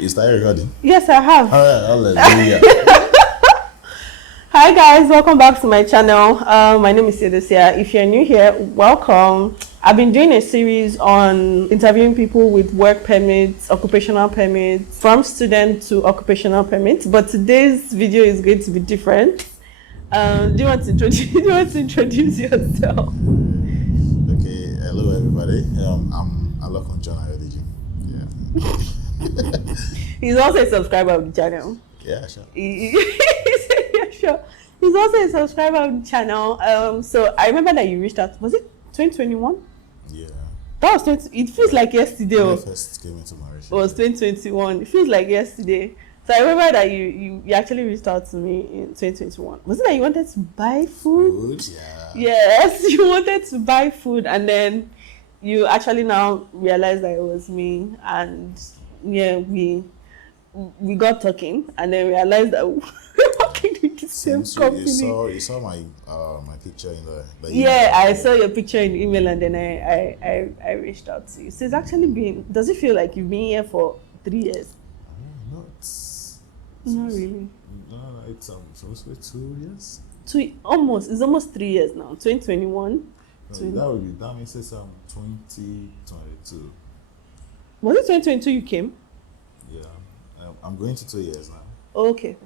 You started recording? Yes, I have. Hallelujah. Hi guys, welcome back to my channel. My name is Theodosia. If you're new here, welcome. I've been doing a series on interviewing people with work permits, occupational permits, from student to occupational permits. But today's video is going to be different. Do you want to introduce yourself? Okay, hello everybody. I'm Alok John. Yeah. He's also a subscriber of the channel. Yeah, sure. Yeah, sure. He's also a subscriber of the channel. So I remember that you reached out. Was it 2021? Yeah. That was 20. It feels like yesterday. When I first came into Mauritius. It was 2021. It feels like yesterday. So I remember that you actually reached out to me in 2021. Was it that you wanted to buy food? Yeah. Yes, you wanted to buy food, and then you actually now realized that it was me, and yeah, we got talking, and then realized that we were working in the same company. You saw my picture in the yeah, I saw your picture in the email, and then I reached out to you. So it's actually been. Does it feel like you've been here for 3 years? No, it's not really. No, it's supposed to be 2 years. It's almost 3 years now. 2021. No, that means it's 2022. Was it 2022 you came? Yeah, I'm going to 2 years now. Okay.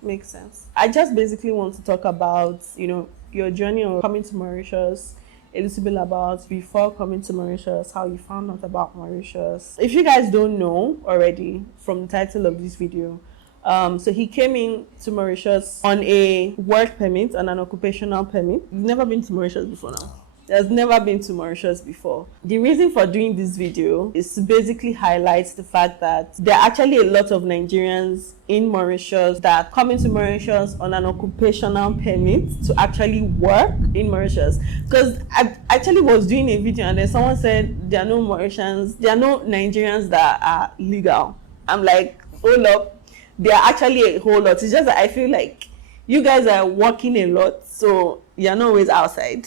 Makes sense. I just basically want to talk about, your journey of coming to Mauritius, a little bit about before coming to Mauritius, how you found out about Mauritius. If you guys don't know already from the title of this video, so he came in to Mauritius on a work permit, on an occupational permit. You've never been to Mauritius before now? There's never been to Mauritius before. The reason for doing this video is to basically highlight the fact that there are actually a lot of Nigerians in Mauritius that come into Mauritius on an occupational permit to actually work in Mauritius. Because I actually was doing a video and then someone said there are no Nigerians that are legal. I'm like, hold up, there are actually a whole lot. It's just that I feel like you guys are working a lot, so you're not always outside.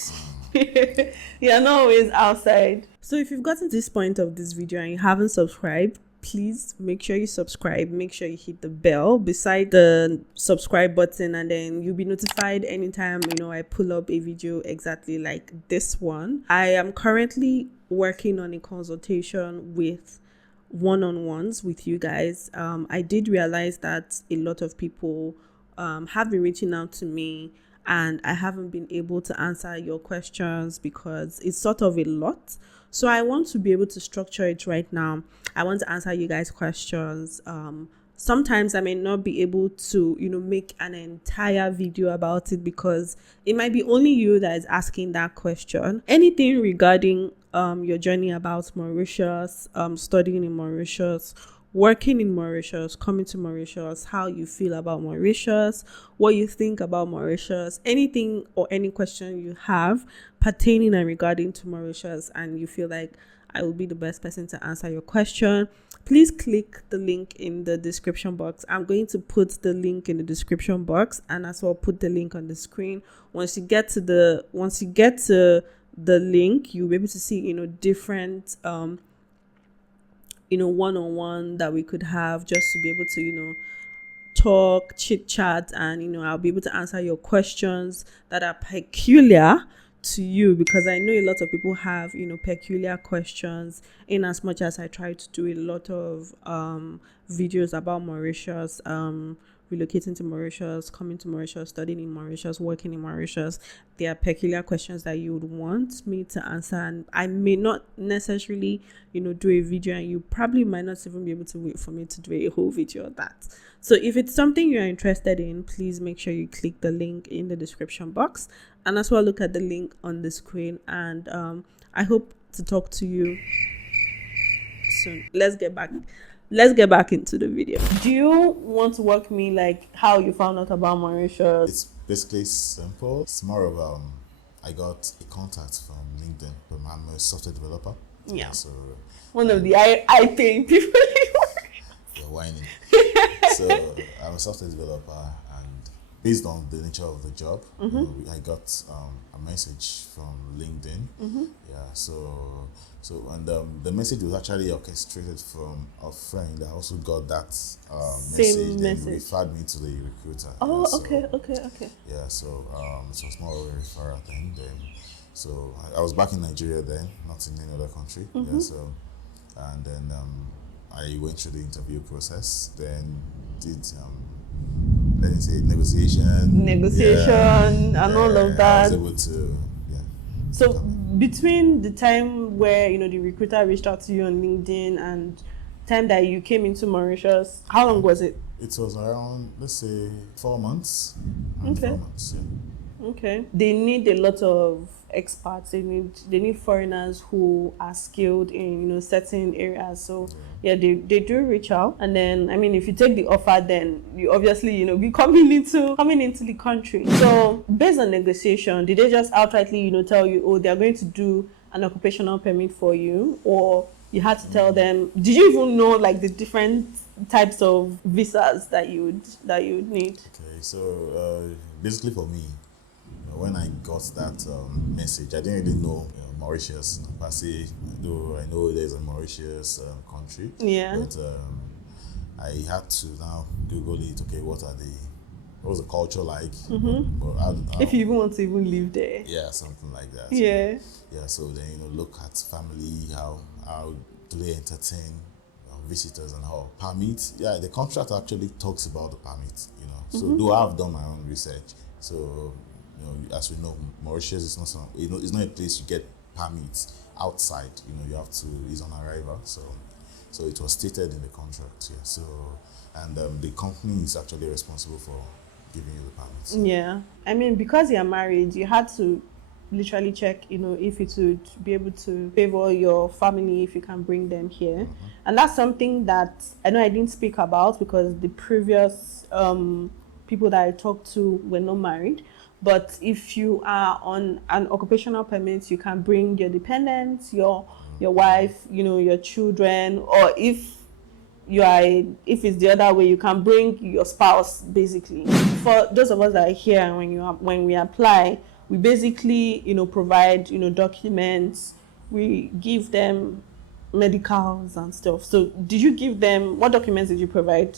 You're not always outside. So if you've gotten to this point of this video and you haven't subscribed, please make sure you subscribe. Make sure you hit the bell beside the subscribe button, and then you'll be notified anytime I pull up a video exactly like this one. I am currently working on a consultation with one-on-ones with you guys. I did realize that a lot of people have been reaching out to me, and I haven't been able to answer your questions because it's sort of a lot. So I want to be able to structure it right now. I want to answer you guys' questions. Sometimes I may not be able to, make an entire video about it because it might be only you that is asking that question. Anything regarding your journey about Mauritius, studying in Mauritius, working in Mauritius, coming to Mauritius, how you feel about Mauritius, what you think about Mauritius, anything or any question you have pertaining and regarding to Mauritius, and you feel like I will be the best person to answer your question, please click the link in the description box. I'm going to put the link in the description box and as well put the link on the screen. Once you get to the link, you'll be able to see, different one-on-one that we could have just to be able to talk, chit chat, and I'll be able to answer your questions that are peculiar to you, because I know a lot of people have peculiar questions, in as much as I try to do a lot of videos about Mauritius, relocating to Mauritius, coming to Mauritius, studying in Mauritius, working in Mauritius. There are peculiar questions that you would want me to answer, and I may not necessarily, do a video, and you probably might not even be able to wait for me to do a whole video of that. So if it's something you're interested in, please make sure you click the link in the description box, and as well look at the link on the screen. And I hope to talk to you soon. Let's get back into the video. Do you want to walk me like how you found out about Mauritius? It's basically simple. It's more of I got a contact from LinkedIn. I'm a software developer. Yeah. So one of the high-paying people. You're whining. So I'm a software developer, and based on the nature of the job, I got a message from LinkedIn. Yeah, so and the message was actually orchestrated from a friend that also got that Same message, then message. referred me to the recruiter. Oh, Yeah, so, okay. Yeah, so it was more of a referral thing then. So I was back in Nigeria then, not in any other country. Yeah, so and then I went through the interview process, then did let me say negotiation, Negotiation and all of I was that. able to So come in. between the time where the recruiter reached out to you on LinkedIn and time that you came into Mauritius, how long was it? It was around, let's say, 4 months. Around Okay. 4 months, yeah. Okay. They need a lot of experts. They need foreigners who are skilled in certain areas. So yeah, they do reach out. And then if you take the offer, then you obviously be coming into the country. So based on negotiation, did they just outrightly tell you, oh, they're going to do an occupational permit for you, or you had to tell them? Did you even know like the different types of visas that you would need? Okay, so basically for me, when I got that message, I didn't really know Mauritius per se. Though I know there's a Mauritius country, Yeah. but I had to now Google it. Okay, what was the culture like? But If you even want to even live there. yeah, something like that. Yeah. Yeah, so then look at family, how do they entertain visitors and how permit. Yeah, the contract actually talks about the permit. So though I've done my own research, so as we know, Mauritius is not it's not a place you get permits outside. You have to is on arrival. So it was stated in the contract. Yeah. So and the company is actually responsible for giving you the permits. Yeah. Because you're married, you had to literally check, if it would be able to favor your family, if you can bring them here. And that's something that I know I didn't speak about because the previous people that I talked to were not married. But if you are on an occupational permit, you can bring your dependents, your wife, your children, or if it's the other way, you can bring your spouse. Basically, for those of us that are here, and when we apply, we basically provide documents. We give them medicals and stuff. So did you give them, what documents did you provide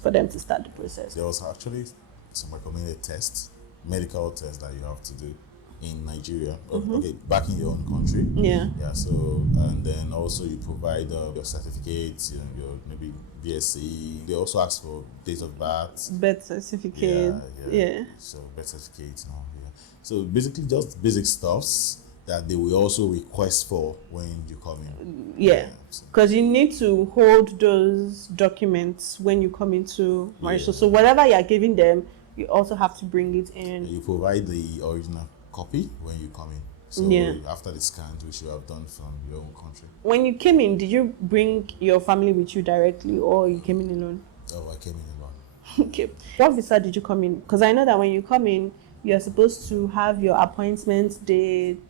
for them to start the process? There was actually some recommended tests, medical tests that you have to do in Nigeria. Okay, back in your own country. Yeah. Yeah. So and then also you provide your certificates, your maybe BSc. They also ask for date of birth, Birth certificate. Yeah. So birth certificates now. Yeah. So basically just basic stuffs that they will also request for when you come in. Yeah. Because you need to hold those documents when you come into Mauritius. So whatever you're giving them, you also have to bring it in. You provide the original copy when you come in. So after the scan, which you have done from your own country. When you came in, did you bring your family with you directly, or you came in alone? Oh, I came in alone. Okay. What visa did you come in? Because I know that when you come in, you're supposed to have your appointment date,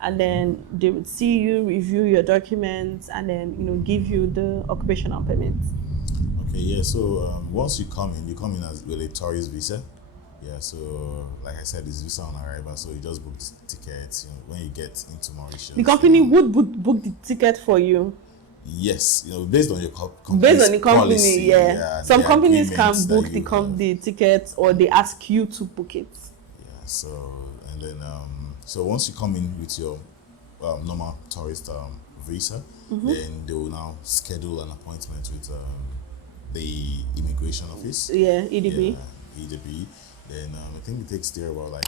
and then they would see you, review your documents, and then give you the occupational permit. Okay, yeah. So once you come in as with a tourist visa. Yeah. So like I said, it's visa on arrival. So you just book the tickets. When you get into Mauritius, the company would book the ticket for you. Yes, based on your company. Based on the company, policy, yeah. Some companies can book the the tickets, or they ask you to book it. Yeah. So and then so once you come in with your normal tourist visa, then they will now schedule an appointment with the immigration office. Yeah, EDB. Yeah, EDB. Then I think it takes there about like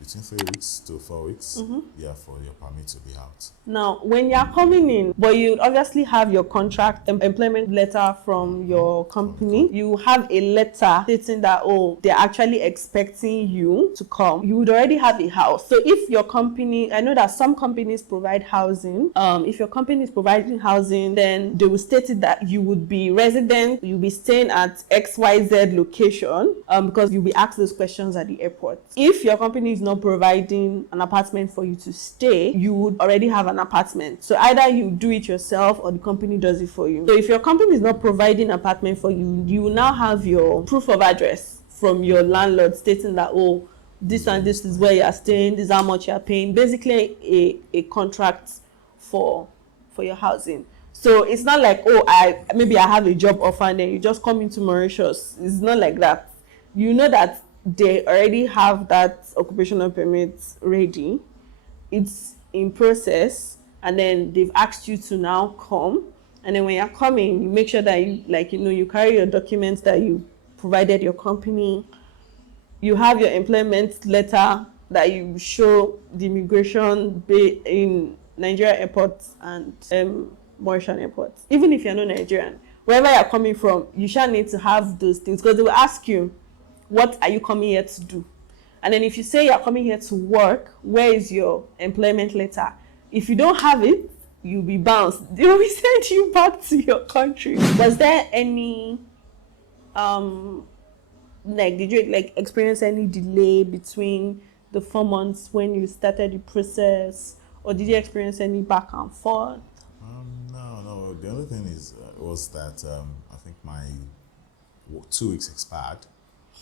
between 3 weeks to 4 weeks. Yeah, for your permit to be out. Now, when you're coming in, but you obviously have your contract, employment letter from your company. You have a letter stating that, oh, they're actually expecting you to come. You would already have a house. So if your company, I know that some companies provide housing. If your company is providing housing, then they will state it that you would be resident, you'll be staying at XYZ location, because you'll be asked those questions at the airport. If your company is not providing an apartment for you to stay, you would already have an apartment. So either you do it yourself or the company does it for you. So if your company is not providing an apartment for you, you will now have your proof of address from your landlord stating that, oh, this and this is where you are staying, this is how much you are paying. Basically a contract for your housing. So it's not like, oh, I have a job offer and then you just come into Mauritius. It's not like that. You know that they already have that occupational permit ready. It's in process, and then they've asked you to now come. And then when you're coming, you make sure that you carry your documents that you provided your company. You have your employment letter that you show the immigration in Nigeria airports and Mauritian airports. Even if you're not Nigerian, wherever you're coming from, you shall need to have those things, because they will ask you, what are you coming here to do? And then if you say you're coming here to work, where is your employment letter? If you don't have it, you'll be bounced. They will send you back to your country. Was there any did you experience any delay between the 4 months when you started the process, or did you experience any back and forth? No. The only thing was that I think my 2 weeks expired.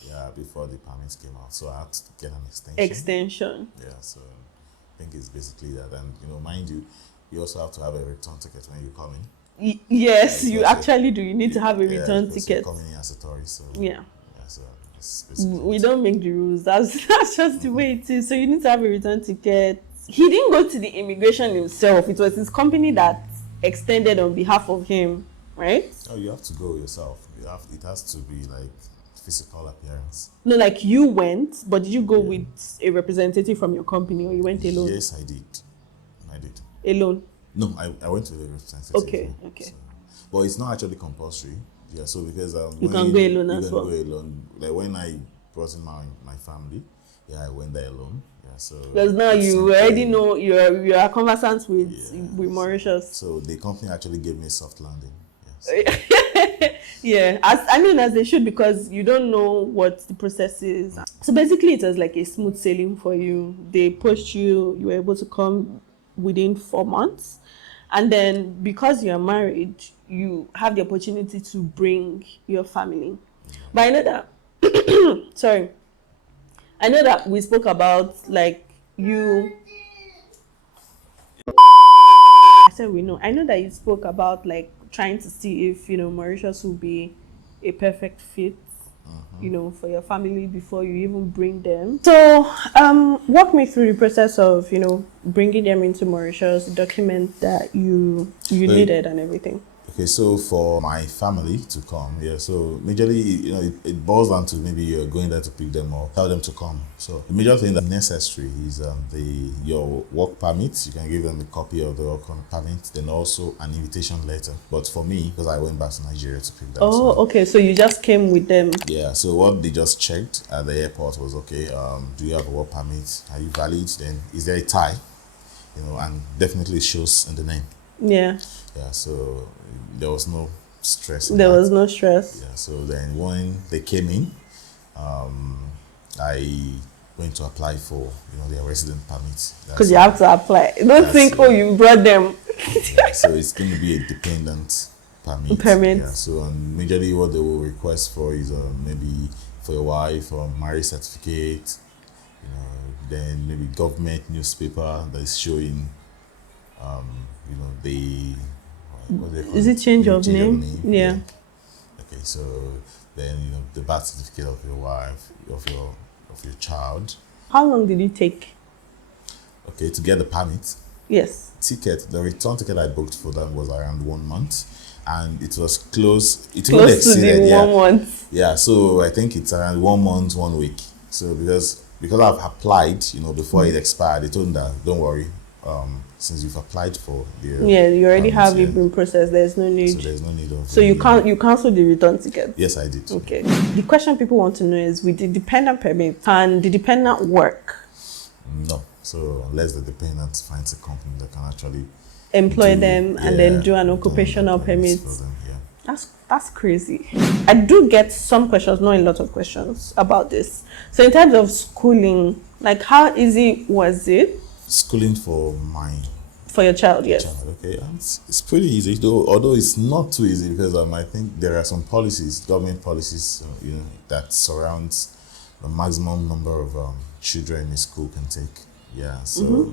Yeah, before the permits came out, so I had to get an extension. Yeah, so I think it's basically that, and mind you, you also have to have a return ticket when you come in. Yes, you actually do. You need to have a return ticket. Coming in as a tourist, so yeah. So it's basically we don't make the rules. That's just the way it is. So you need to have a return ticket. He didn't go to the immigration himself. It was his company that extended on behalf of him, right? Oh, you have to go yourself. It has to be like physical appearance. No, like you went, but did you go with a representative from your company, or you went alone? Yes, I did. Alone? No, I went with a representative. Okay. So, but it's not actually compulsory. Yeah, so because you can go alone as well. You can go alone. Like when I brought in my family, I went there alone. Yeah, so because now you already know you are conversant with Mauritius. So the company actually gave me a soft landing. Yeah, as they should, because you don't know what the process is. So basically, it was like a smooth sailing for you. They pushed you. You were able to come within 4 months, and then because you're married, you have the opportunity to bring your family. But I know that. Sorry, I know that we spoke about you. I said we know. I know that you spoke about trying to see if Mauritius will be a perfect fit, for your family before you even bring them. So, walk me through the process of bringing them into Mauritius, the document that you needed and everything. Okay, so for my family to come, so majorly, it boils down to maybe you're going there to pick them or tell them to come. So the major thing that's necessary is your work permit. You can give them a copy of the work permit, then also an invitation letter. But for me, because I went back to Nigeria to pick them. Oh, okay, so you just came with them. Yeah, so what they just checked at the airport was, okay, do you have a work permit? Are you valid? Then is there a tie? And definitely it shows in the name. Yeah. Yeah, so there was no stress. There was no stress. Yeah, so then when they came in, I went to apply for, their resident permit. Because you have to apply. Don't think, you brought them. Yeah, so it's going to be a dependent permit. Yeah, so majorly what they will request for is maybe for your wife or marriage certificate, then maybe government newspaper that is showing, is it change of name? Yeah. Okay, so then the birth certificate of your wife, of your child. How long did it take? Okay, to get the permit. Yes. The return ticket I booked for them was around 1 month, and it was close. It close to the 1 month. Yeah, so I think it's around 1 month, 1 week. So because I've applied, before it expired, they told me that don't worry. Since you've applied for the you already have it in process. There's no need. So there's no need of. So you cancelled the return ticket. Yes, I did. Okay. The question people want to know is, with the dependent permit, can the dependent work? No. So unless the dependent finds a company that can actually employ them and then do an occupational permit. For them, That's crazy. I do get some questions, not a lot of questions about this. So in terms of schooling, how easy was it? Schooling For your child, yes. Okay, it's pretty easy, though. Although it's not too easy because I think there are some policies, government policies, that surrounds the maximum number of children a school can take. Yeah, so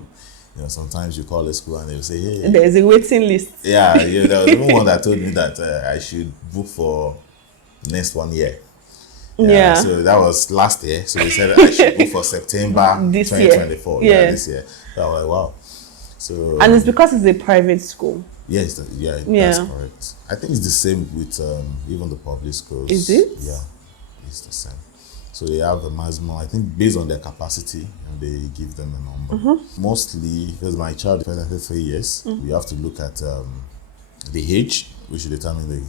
sometimes you call a school and they'll say, "Hey, there's a waiting list." Yeah, there was even one that told me that I should book for next 1 year. Yeah. So that was last year. So they said I should book for September this 2024. year. Yeah, this year. So I was like, wow. So and it's because it's a private school. Yes, that's correct. I think it's the same with even the public schools. Is it? Yeah, it's the same. So they have a maximum, I think, based on their capacity, they give them a number. Mostly, because my child is after 3 years, we have to look at the age, which will determine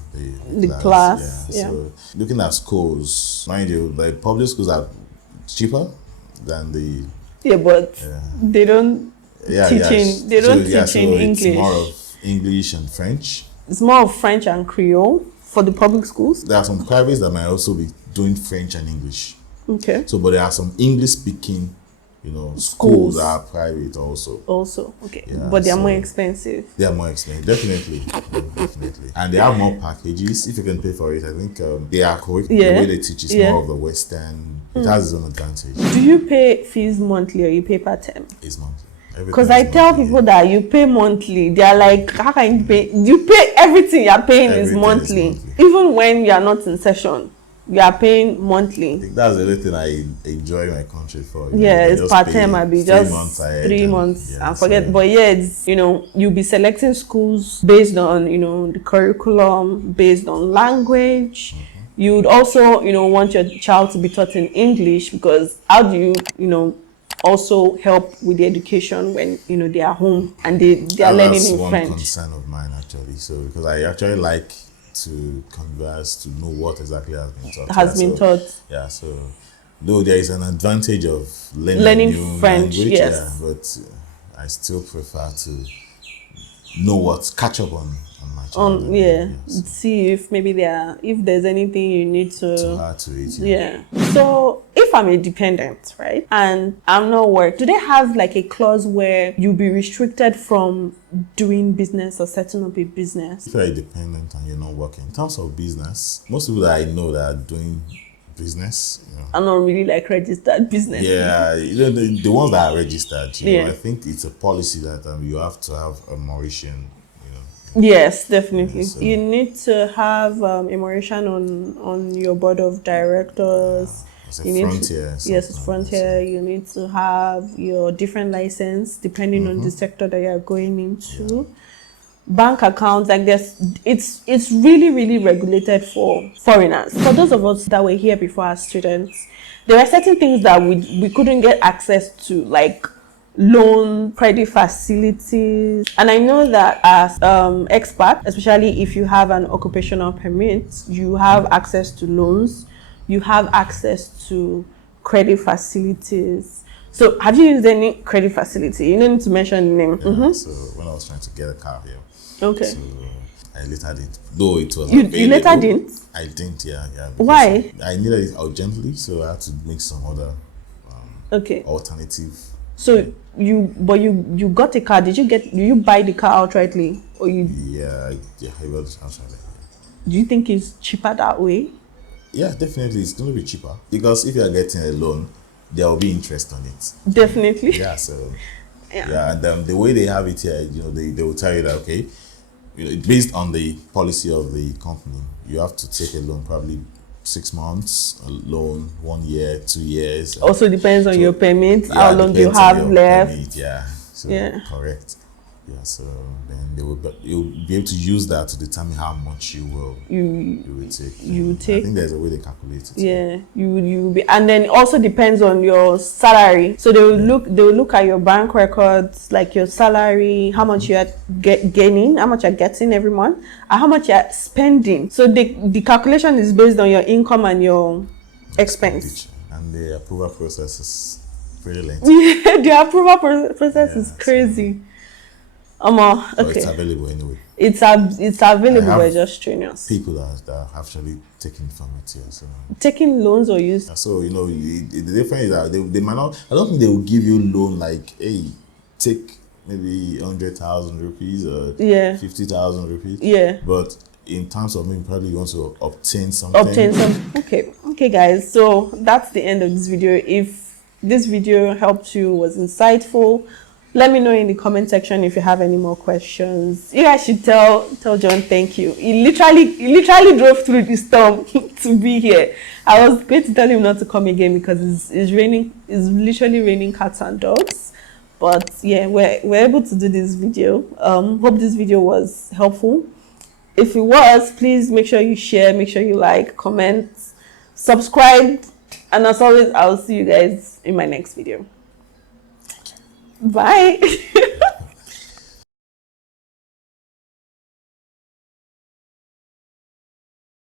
the class. Yeah. So looking at schools, mind you, the public schools are cheaper than the... Yeah, but they don't teach in English. It's more of English and French. It's more of French and Creole for the public schools. There are some privates that might also be doing French and English. Okay. So, but there are some English-speaking, schools that are private also. Okay. Yeah, but they are more expensive. They are more expensive, definitely. And they have more packages. If you can pay for it, I think they are correct. The way they teach is more of the Western. It has its own advantage. Do you pay fees monthly or you pay per term? It's monthly. Because I tell people that you pay monthly, they are like, how can you pay? You pay everything you're paying is monthly. Even when you are not in session, you are paying monthly. I think that's the only thing I enjoy my country for. It's part time. I'll be just 3 months and forget. So, but it's you'll be selecting schools based on the curriculum, based on language. You would also want your child to be taught in English, because how do you also help with the education when they are home and they are learning in French? That's one concern of mine actually. So because I actually like to converse, to know what exactly has been taught. Yeah, so though there is an advantage of learning new French, language, yes. But I still prefer to know catch up on my child. See if maybe if there's anything you need to add to it. Yeah. So if I'm a dependent, right, and I'm not work, do they have like a clause where you'll be restricted from doing business or setting up a business? If you're a dependent and you're not working, in terms of business, most people that I know that are doing business, are not really like registered business. Yeah, the ones that are registered, I think it's a policy that you have to have a Mauritian. Yes, definitely. So you need to have a Mauritian on your board of directors. It's a frontier. Yes, it's frontier. You need to have your different license depending on the sector that you are going into. Bank accounts, like it's really, really regulated for foreigners. For those of us that were here before as students, there were certain things that we couldn't get access to, like loan, credit facilities. And I know that as expat, especially if you have an occupational permit, you have access to loans, you have access to credit facilities. So have you used any credit facility? You don't need to mention the name. So when I was trying to get a car here, so I later did, though it was you later didn't? I didn't, yeah. Why? I needed it urgently, so I had to make some other alternative. So you got a car. Did you buy the car outrightly, or you? Yeah, it was outrightly. Do you think it's cheaper that way? Yeah, definitely, it's going to be cheaper, because if you are getting a loan, there will be interest on it. Definitely. Yeah. So. Yeah, and the way they have it here, they will tell you that based on the policy of the company, you have to take a loan probably 6 months, a loan 1 year, 2 years. Also depends on your permit, how long you have left. Permit, correct. Yeah, so then you'll be able to use that to determine how much you will take. I think there's a way they calculate it. Yeah, you will be, and then also depends on your salary. So they will look at your bank records, like your salary, how much you are gaining, how much you're getting every month, and how much you're spending. So the calculation is based on your income and your expense. And the approval process is pretty lengthy. Yeah, the approval process is crazy. Okay. It's available anyway. It's available, but just strenuous. People that are actually taking from it here. So. Taking loans or use. So the difference is that they might not. I don't think they will give you loan like, hey, take maybe 100,000 rupees or Yeah. 50,000 rupees. Yeah. But in terms of maybe probably you want to obtain something. Okay guys, so that's the end of this video. If this video helped you, was insightful, let me know in the comment section if you have any more questions. You guys should tell John thank you. He literally drove through the storm to be here. I was going to tell him not to come again because it's raining. It's literally raining cats and dogs. But yeah, we're able to do this video. Hope this video was helpful. If it was, please make sure you share, make sure you like, comment, subscribe, and as always, I'll see you guys in my next video. Bye.